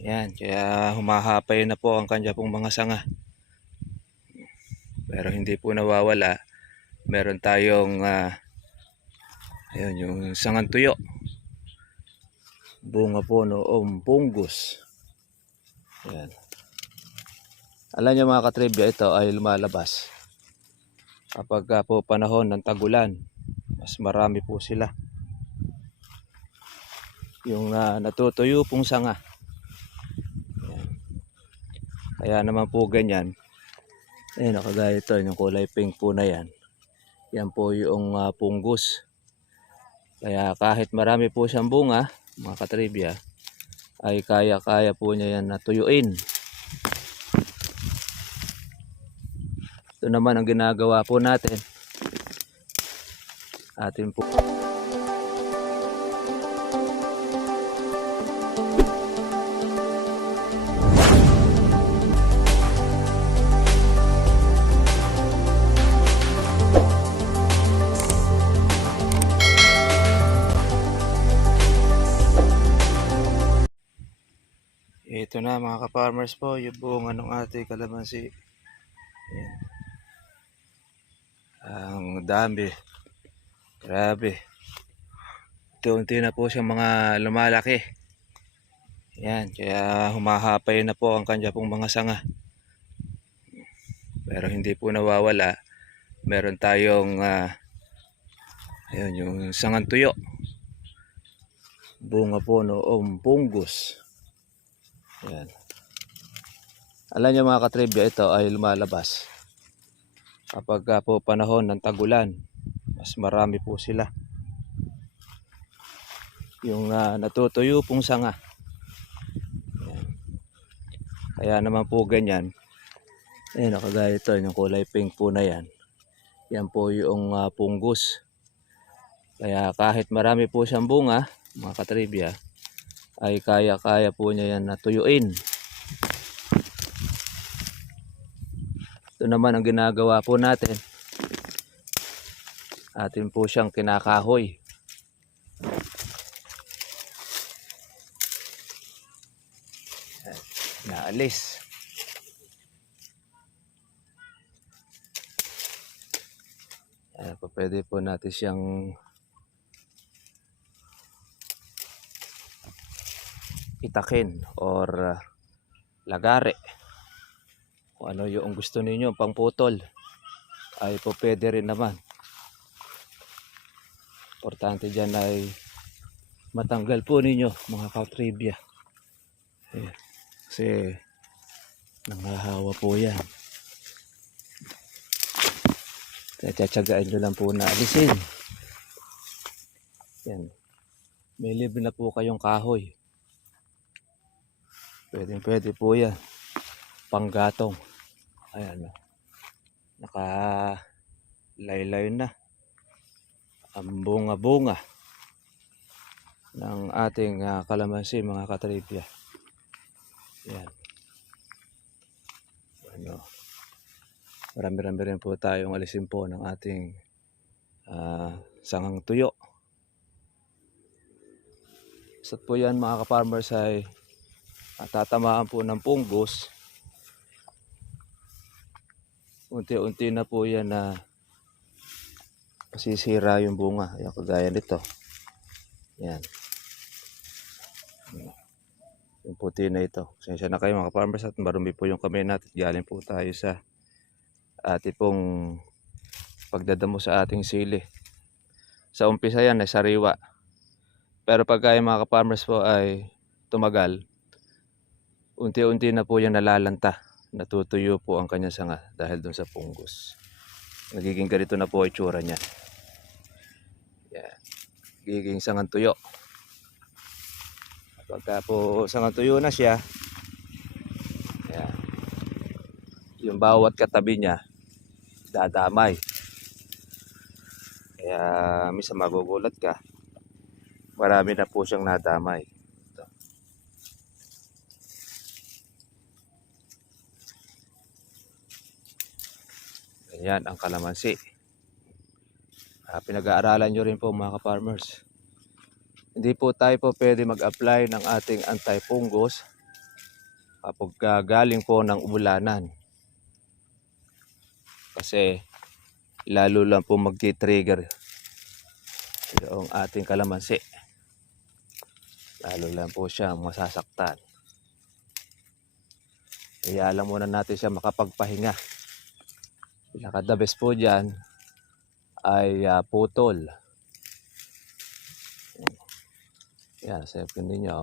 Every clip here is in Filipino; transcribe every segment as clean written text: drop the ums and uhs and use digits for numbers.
Yan, kaya humahapay na po ang kanya pong mga sanga. Pero hindi po nawawala. Meron tayong ayun, yung sangang tuyo. Bunga po noong punggos. Yan. Alam niyo mga katribya, ito ay lumalabas kapag po panahon ng tagulan. Mas marami po sila. Yung natutuyo pong sanga. Yan. Kaya naman po ganyan. Ayun, nakagaya ito, yung kulay pink po na yan. Yan po yung punggos. Kaya kahit marami po siyang bunga, mga katribya, ay kaya-kaya po niya yan natuyuin. Ito naman ang ginagawa po natin. Atin po. Ito na mga ka-farmers po, yung bunga ng ating kalamansi. Ayan. Ang dami. Grabe. Unti-unti na po siyang mga lumalaki. Yan, kaya humahapay na po ang kanya pong mga sanga. Pero hindi po nawawala. Meron tayong ayun, yung sangang tuyo. Bunga po noong punggos. Yan. Alam niyo mga katribya, ito ay lumalabas kapag po panahon ng tagulan. Mas marami po sila. Yung natutuyo pong sanga. Yan. Kaya naman po ganyan. Ayun, nakagaya ito, yung kulay pink po na yan. Yan po yung punggos. Kaya kahit marami po siyang bunga, mga katribya, ay kaya-kaya po niya yan natuyuin. Ito naman ang ginagawa po natin. Atin po siyang kinakahoy. Naalis. Ayan po, pwede po natin siyang itakin or lagare. Kung ano yung gusto ninyo pang putol ay po pwede rin naman. Importante dyan ay matanggal po ninyo mga ka-trivia. Kasi nangahawa po yan. Kaya tsatsagaan nyo lang po na alisin. Yan. May libre na po kayong kahoy. Pwede po yan. Panggatong. Ayan. Naka-laylay na. Ang bunga-bunga ng ating kalamansi mga katribya. Yan. Ano. Marami-rami rin po tayong alisin po ng ating sangang tuyo. Isa't po yan mga ka-farmers ay tatamaan po ng punggos. Unti-unti na po yan na masisira yung bunga. Ayan, kagaya nito. Yan. Yung puti na ito. Pasensya na kayo mga ka-farmers at marumi po yung kamay natin. Galing po tayo sa ating pong pagdadamo sa ating sili. Sa umpisa yan ay sariwa. Pero pag kayo mga ka-farmers po ay tumagal, unti-unti na po yan nalalanta. Natutuyo po ang kanyang sanga dahil dun sa punggos. Nagiging ganito na po itsura niya. Yan. Nagiging sangang tuyo. Pagka po sangang tuyo na siya, yan, yung bawat katabi niya dadamay. Kaya minsan magugulat ka. Marami na po siyang nadamay. Ito. Ganyan ang kalamansi. Pinag-aaralan nyo rin po mga ka-farmers. Hindi po tayo po pwede mag-apply ng ating anti-fungus kapag galing po ng ulanan. Kasi lalo lang po magti-trigger yung ating kalamansi. Lalo lang po siya masasaktan. Kaya lang muna natin siya makapagpahinga. Pinaka-the best po dyan ay putol. Yan, sabi ninyo.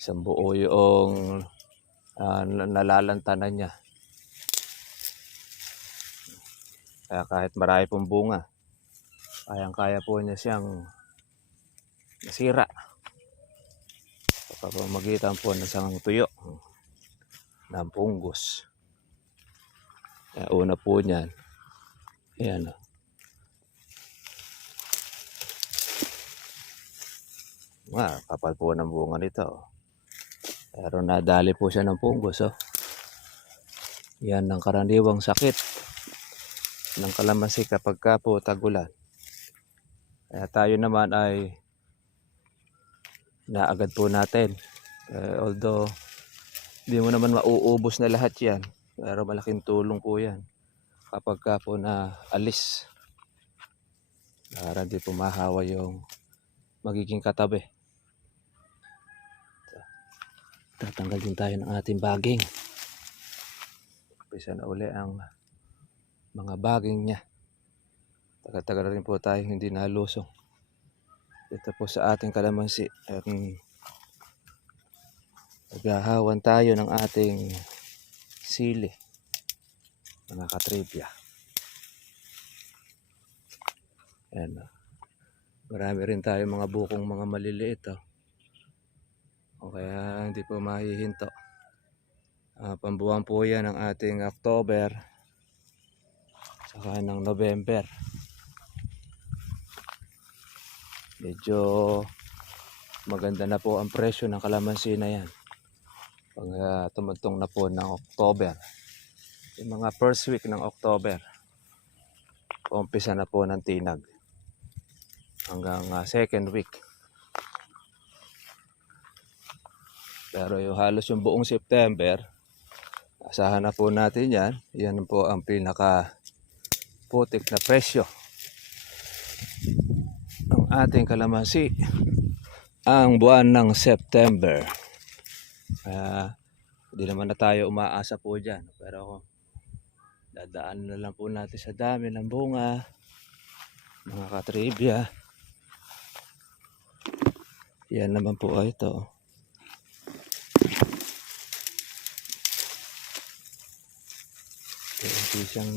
Isang buo yung nalalantanan niya. Kaya kahit marami pong bunga, kayang-kaya po niya siyang masira. Sa pamamagitan po ng isang tuyo ng punggos. Kaya una po niyan, ayan o. Kapal po ng bunga nito. Pero nadali po siya ng punggos. Oh. Yan ang karaniwang sakit ng kalamansi kapag ka po tagulan. Kaya tayo naman ay naagad po natin. Although hindi mo naman mauubos na lahat yan. Pero malaking tulong po yan kapag ka po na alis. Para di pumahawa yung magiging katabi. Tatanggal din tayo ng ating baging. Umpisa na uli ang mga baging niya. Tagal-tagal rin po tayo hindi nalusong. Ito po sa ating kalamansi. Naghahawan tayo ng ating sili. Mga katribya. Ayan. Marami rin tayo mga bukong mga maliliit. O kaya hindi po mahihinto. Pambuwan po yan ng ating October. Saka ng November. Medyo maganda na po ang presyo ng kalamansi na yan. Pag tumutong na po ng October. Yung mga first week ng October. Umpisa na po ng tinag. Hanggang second week. Pero yung halos yung buong September, asahan na po natin yan. Yan po ang pinaka putik na presyo ng ating kalamansi ang buwan ng September. Hindi naman na tayo umaasa po dyan. Pero dadaan na lang po natin sa dami ng bunga, mga katribya. Yan naman po ito. Hindi siyang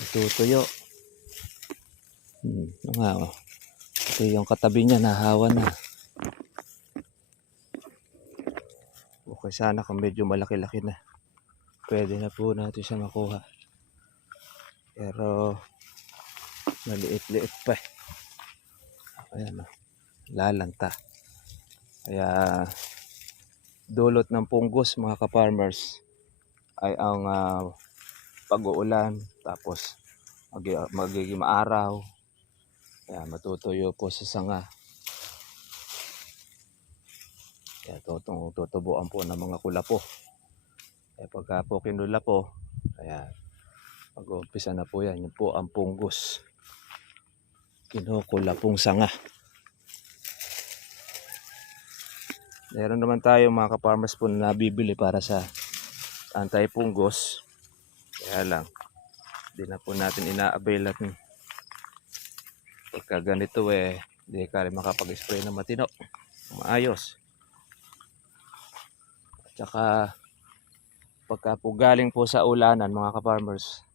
natutuyo. Ito yung katabi niya, nahawa na. Okay sana kung medyo malaki-laki na. Pwede na po natin siya makuha. Pero maliit-liit pa. Ayan, lalanta. Kaya dulot ng punggos mga ka-farmers ay ang pag-uulan, tapos magiging maaraw. Kaya matutuyo po sa sanga. Kaya tutubuan po ng mga kulapo. Kaya pagka po kinula po, kaya mag-uumpisa na po yan. Yun po ang punggos. Kinukula pong sanga. Meron naman tayo mga ka-farmers po na nabibili para sa anti-punggos. Kaya lang, hindi na po natin ina-avail at pagka ganito hindi ka rin makapag-spray na matino. Maayos. At saka, pagka po galing po sa ulanan mga ka-farmers,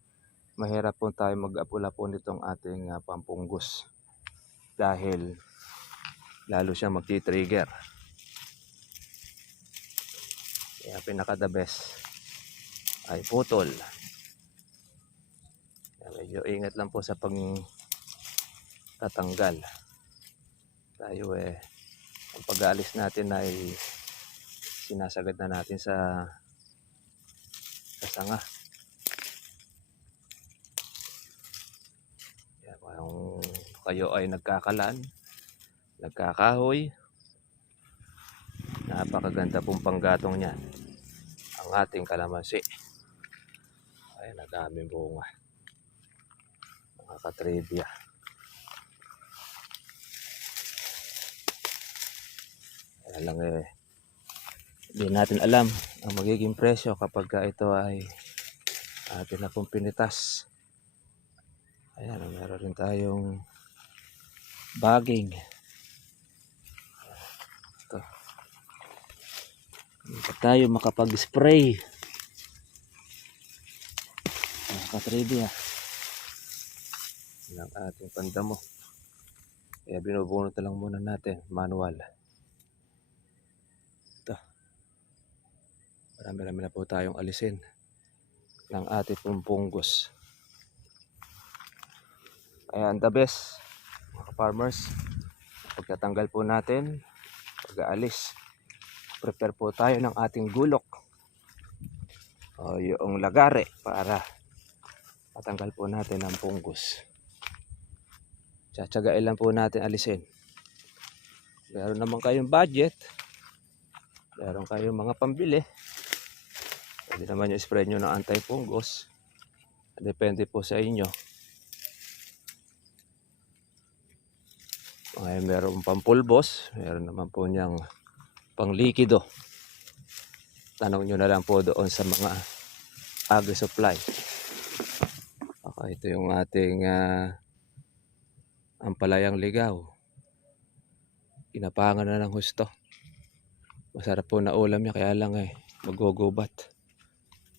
mahirap po tayo mag-apula po nitong ating pampunggos. Dahil lalo siya magti-trigger. Kaya pinaka-the best ay putol. Kaya medyo ingat lang po sa tatanggal. Tayo ang pag-aalis natin ay sinasagad na natin sa sanga. Kaya kung kayo ay nagkakalan, nagkakahoy. Napakaganda pong panggatong niya ang ating kalamansi. Ayan, nadaming bunga mga katribya. Kaya lang hindi natin alam ang magiging presyo kapag ito ay atin na pong pinitas. Ayan, meron rin tayong bagging. Ito. Hindi tayo makapag-spray. Katribya. Yan ang ating pandamo. Kaya binubunot na lang muna natin. Manual. Ito. Marami-rami na po tayong alisin ng ating pong punggos. Kaya ang the best, mga farmers, pagkatanggal po natin, pag-aalis, prepare po tayo ng ating gulok o yung lagare para matanggal po natin ang punggos. Tsatsagain lang po natin alisin. Meron naman kayong budget, meron kayong mga pambili, pwede naman yung spray nyo ng anti-punggos. Depende po sa inyo. Meron pang pulbos, meron naman po niyang pang likido. Tanong nyo na lang po doon sa mga agri-supply. Okay, ito yung ating ampalayang ligaw. Inapangan na ng husto. Masarap po na ulam niya, kaya lang magugubat.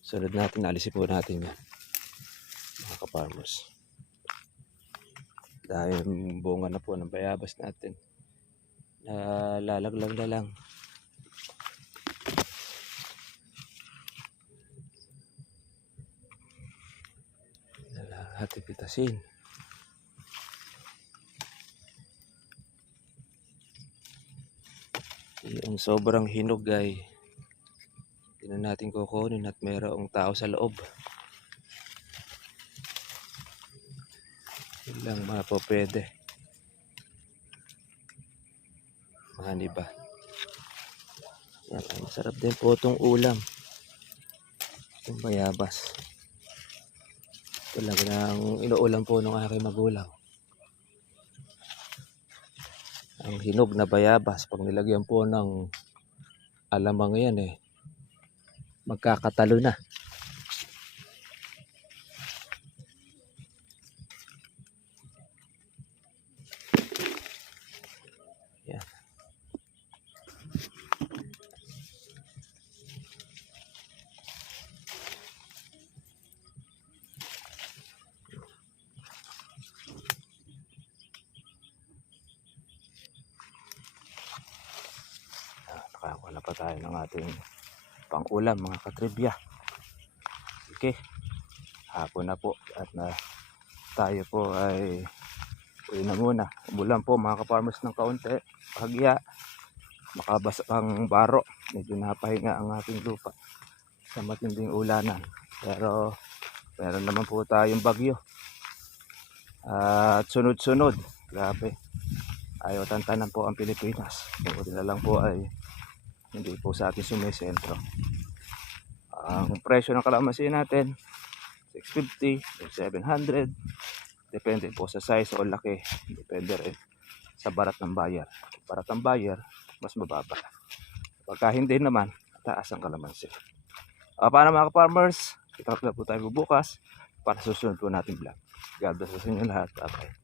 Sunod natin, alisin po natin yan, mga ka-farmers. Dahil bunga na po ng bayabas natin, lalaglag na lang. Lahat ipitasin. Yung sobrang hinog ay hindi na natin kukunin at mayroong tao sa loob. Yun lang mga po pwede. Mga niba. Yan, masarap din po itong ulam. Itong bayabas. Ito lang ang inuulam po ng aking magulang. Ang hinog na bayabas, pag nilagyan po ng alamang yan magkakatalo na. Yan. Nakakuha na pa tayo ng ating pang-ulam, mga katribya. Okay, hapon na po at tayo po ay uwi na muna. Umulan po mga ka-farmers ng kaunti, pagya, makabasa ang baro. Medyo napahinga ang ating lupa sa matinding ulanan, pero meron naman po tayong bagyo at sunod-sunod. Grabe, ayaw tantanan po ang Pilipinas. Buti na lang po ay hindi po sa atin sumisentro. Ang presyo ng kalamansi natin 650, 700, depende po sa size o laki, depende rin sa barat ng buyer. Barat ng buyer, mas mababa. Pagka hindi naman, taas ang kalamansi. Paano mga farmers, kita po tayo bukas para susunod po natin vlog. God bless sa inyo lahat. Okay.